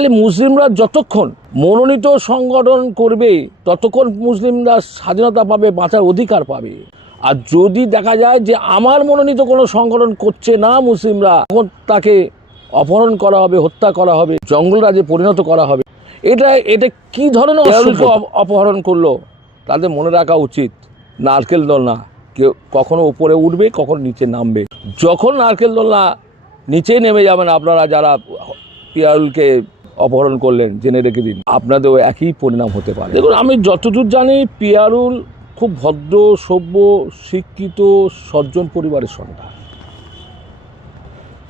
তাহলে মুসলিমরা যতক্ষণ মনোনীত সংগঠন করবে ততক্ষণ মুসলিমরা স্বাধীনতা পাবে, বাঁচার অধিকার পাবে। আর যদি দেখা যায় যে আমার মনোনীত কোনো সংগঠন করছে না মুসলিমরা, তখন তাকে অপহরণ করা হবে, হত্যা করা হবে, জঙ্গল রাজ্যে পরিণত করা হবে। এটা কি ধরনের অপহরণ করলো তাদের মনে রাখা উচিত। নারকেল দোলনা কেউ কখনো উপরে উঠবে, কখনো নিচে নামবে। যখন নারকেল দোলনা নিচে নেমে যাবেন আপনারা যারা পিয়ারুলকে অপহরণ করলেন, জেনে রেখে দিন আপনাদেরও একই পরিণাম হতে পারে। দেখুন, আমি যতদূর জানি পিয়ারুল খুব ভদ্র, সভ্য, শিক্ষিত, সজ্জন পরিবারের সন্তান।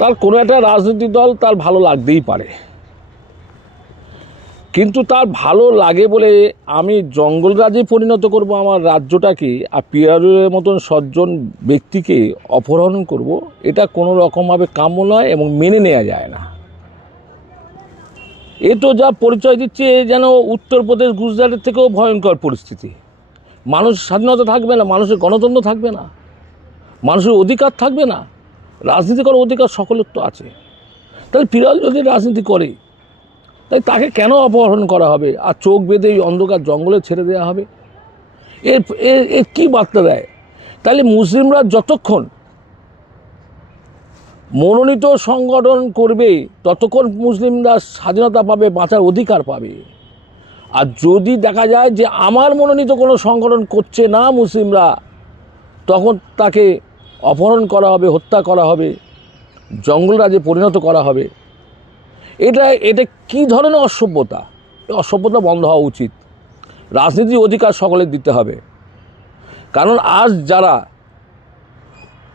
তার কোনো একটা রাজনৈতিক দল তার ভালো লাগতেই পারে, কিন্তু তার ভালো লাগে বলে আমি জঙ্গল রাজ্যে পরিণত করব আমার রাজ্যটাকে, আর পিয়ারুলের মতন সজ্জন ব্যক্তিকে অপহরণ করব, এটা কোনো রকমভাবে কাম্য নয় এবং মেনে নেওয়া যায় না। এ তো যা পরিচয় দিচ্ছে যেন উত্তরপ্রদেশ, গুজরাটের থেকেও ভয়ঙ্কর পরিস্থিতি। মানুষের স্বাধীনতা থাকবে না, মানুষের গণতন্ত্র থাকবে না, মানুষের অধিকার থাকবে না। রাজনীতি করার অধিকার সকলের তো আছে। তাহলে পিয়ারুল যদি রাজনীতি করে, তাই তাকে কেন অপহরণ করা হবে আর চোখ বেঁধে এই অন্ধকার জঙ্গলে ছেড়ে দেওয়া হবে? এর কী বার্তা দেয়? তাহলে মুসলিমরা যতক্ষণ মনোনীত সংগঠন করবে ততক্ষণ মুসলিমরা স্বাধীনতা পাবে, বাঁচার অধিকার পাবে। আর যদি দেখা যায় যে আমার মনোনীত কোনো সংগঠন করছে না মুসলিমরা, তখন তাকে অপহরণ করা হবে, হত্যা করা হবে, জঙ্গল রাজ্যে পরিণত করা হবে। এটা কী ধরনের অসভ্যতা? অসভ্যতা বন্ধ হওয়া উচিত। রাজনীতির অধিকার সকলের দিতে হবে। কারণ আজ যারা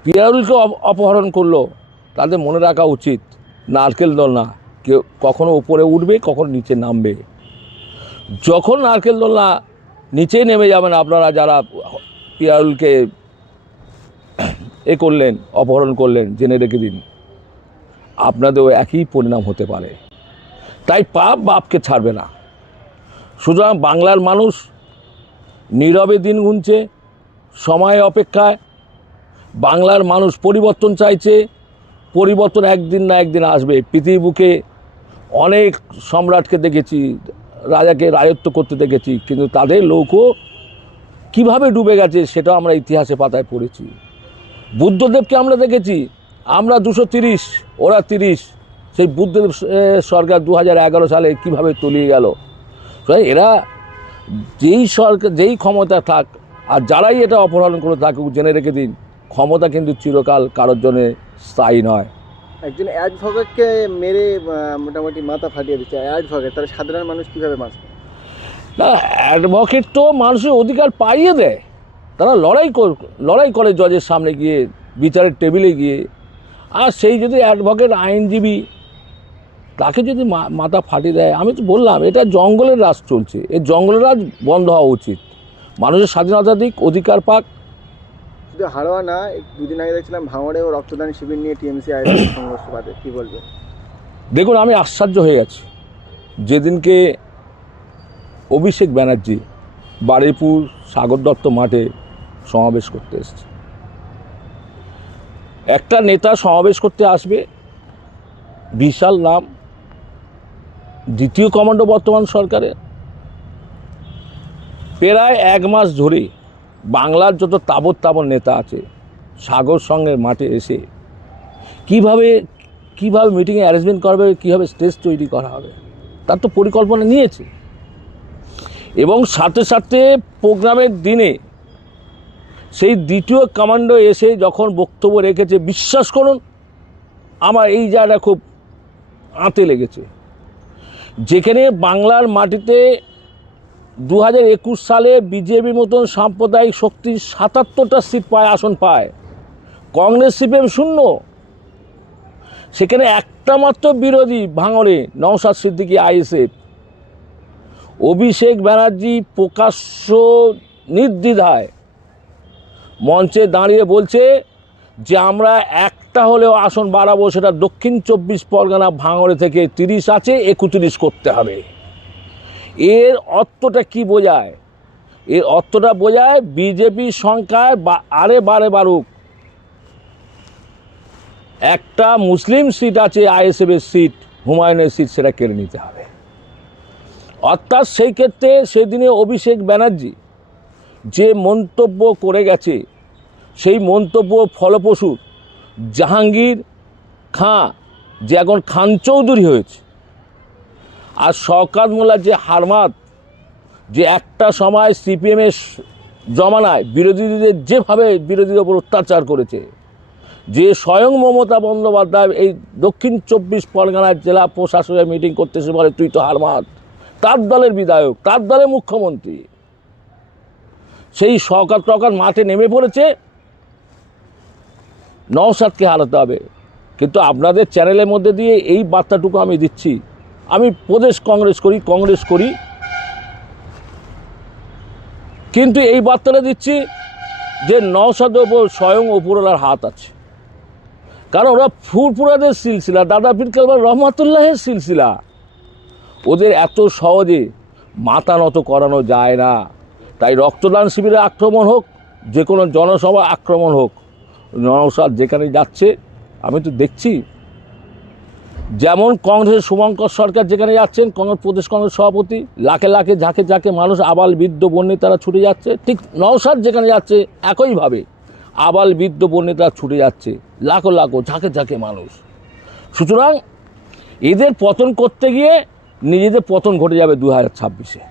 পিয়ারুলকে অপহরণ করলো তাদের মনে রাখা উচিত নারকেল দোলনা কেউ কখনো উপরে উঠবে, কখনো নিচে নামবে। যখন নারকেল দোলনা নিচে নেমে যাবেন আপনারা যারা পিয়ারুলকে করলেন, অপহরণ করলেন, জেনে রেখে দিন আপনাদেরও একই পরিণাম হতে পারে। তাই পাপ বাপকে ছাড়বে না। সুতরাং বাংলার মানুষ নীরবে দিন গুনছে, সময় অপেক্ষায়। বাংলার মানুষ পরিবর্তন চাইছে, পরিবর্তন একদিন না একদিন আসবে। পৃথিবীর বুকে অনেক সম্রাটকে দেখেছি, রাজাকে রাজত্ব করতে দেখেছি, কিন্তু তাদের লৌকো কীভাবে ডুবে গেছে সেটাও আমরা ইতিহাসে পাতায় পড়েছি। বুদ্ধদেবকে আমরা দেখেছি, আমরা 230, ওরা 30। সেই বুদ্ধদেব সরকার 2011 সালে কীভাবে তলিয়ে গেল। এরা যেই সরকার, যেই ক্ষমতা থাক, আর যারাই এটা অপহরণ করে থাকুক, জেনে রেখে দিন ক্ষমতা কিন্তু চিরকাল কারোর জন্য স্থায়ী নয়। একজন অ্যাডভোকেটকে মেরে মোটামুটি মাথা ফাটিয়ে দিচ্ছে অ্যাডভোকেট, তাহলে সাধারণ মানুষ কীভাবে বাঁচবে? না, অ্যাডভোকেট তো মানুষের অধিকার পাইয়ে দেয়। তারা লড়াই করে জজের সামনে গিয়ে, বিচারের টেবিলে গিয়ে। আর সেই যদি অ্যাডভোকেট, আইনজীবী, তাকে যদি মাথা ফাটিয়ে দেয়, আমি তো বললাম এটা জঙ্গলের রাজ চলছে। এই জঙ্গলের রাজ বন্ধ হওয়া উচিত। মানুষের স্বাধীনতা দিক, অধিকার পাক। শুধু হারোয়া না, দুদিন আগে দেখছিলাম ভাঙড়েও রক্তদান শিবির নিয়ে টিএমসি আয়োজন সংঘর্ষ বাদে, কী বলবে? দেখুন, আমি আশ্চর্য হয়ে গেছি যেদিনকে অভিষেক ব্যানার্জি বারুইপুর সাগর দত্ত মাঠে সমাবেশ করতে এসেছে। একটা নেতা সমাবেশ করতে আসবে, বিশাল নাম, দ্বিতীয় কমান্ডো বর্তমান সরকারের। প্রায় 1 মাস ধরে বাংলার যত তাবৎ নেতা আছে সাগর সঙ্গের মাঠে এসে কিভাবে মিটিংয়ে অ্যারেঞ্জমেন্ট করবে, কীভাবে স্টেজ তৈরি করা হবে, তার তো পরিকল্পনা নিয়েছে। এবং সাথে সাথে প্রোগ্রামের দিনে সেই দ্বিতীয় কমান্ডো এসে যখন বক্তব্য রেখেছে, বিশ্বাস করুন আমার এই জায়গাটা খুব আঁতে লেগেছে। যেখানে বাংলার মাটিতে 2021 সালে বিজেপির মতন সাম্প্রদায়িক শক্তি 77টা সিট পায়, আসন পায়, কংগ্রেস সিপিএম 0। সেখানে একটা মাত্র বিরোধী ভাঙড়ে নওশাদ সিদ্দিকী আইএসএফ। অভিষেক ব্যানার্জি প্রকাশ্য নির্দ্বিধায় মঞ্চে দাঁড়িয়ে বলছে যে আমরা একটা হলেও আসন বাড়াবো, সেটা দক্ষিণ 24 পরগনা ভাঙড়ে থেকে 30 আছে 31 করতে হবে। এর অর্থটা কি বোঝায়? এর অর্থটা বোঝায় বিজেপির সংখ্যায় আরে বাড়ুক। একটা মুসলিম সিট আছে, আইএসএফের সিট, হুমায়ুনের সিট, সেটা কেড়ে নিতে হবে। অর্থাৎ সেই ক্ষেত্রে সেদিনে অভিষেক ব্যানার্জি যে মন্তব্য করে গেছে সেই মন্তব্য ফলপ্রসূ জাহাঙ্গীর খাঁ যে এখন খান চৌধুরী হয়েছে, আর শওকত মোল্লা যে হারমাত, যে একটা সময় সিপিএমের জমানায় বিরোধীদের যেভাবে বিরোধীদের ওপর অত্যাচার করেছে, যে স্বয়ং মমতা বন্দ্যোপাধ্যায় এই দক্ষিণ 24 পরগনার জেলা প্রশাসনের মিটিং করতে এসে বলে তুই তো হারমাত, তার দলের বিধায়ক, তার দলের মুখ্যমন্ত্রী, সেই শওকত মাঠে নেমে পড়েছে নওশাদকে হারাতে হবে। কিন্তু আপনাদের চ্যানেলের মধ্যে দিয়ে এই বার্তাটুকু আমি দিচ্ছি, আমি প্রদেশ কংগ্রেস করি, কিন্তু এই বার্তাটা দিচ্ছি যে নওশাদের ওপর স্বয়ং ওপরওয়ালার হাত আছে। কারণ ওরা ফুরফুরাদের সিলসিলা, দাদা পীর কেবল রহমাতুল্লাহের সিলসিলা, ওদের এত সহজে মাথা নত করানো যায় না। তাই রক্তদান শিবিরে আক্রমণ হোক, যে কোনো জনসভা আক্রমণ হোক, নওশাদ যেখানে যাচ্ছে আমি তো দেখছি, যেমন কংগ্রেসের শুভঙ্কর সরকার যেখানে যাচ্ছেন, প্রদেশ কংগ্রেস সভাপতি, লাখে লাখে ঝাঁকে ঝাঁকে মানুষ, আবাল বৃদ্ধ বনিতারা ছুটে যাচ্ছে, ঠিক নওশাদ যেখানে যাচ্ছে একইভাবে আবাল বৃদ্ধ বনিতারা ছুটে যাচ্ছে, লাখো লাখো ঝাঁকে ঝাঁকে মানুষ। সুতরাং এদের পতন করতে গিয়ে নিজেদের পতন ঘটে যাবে 2026-এ।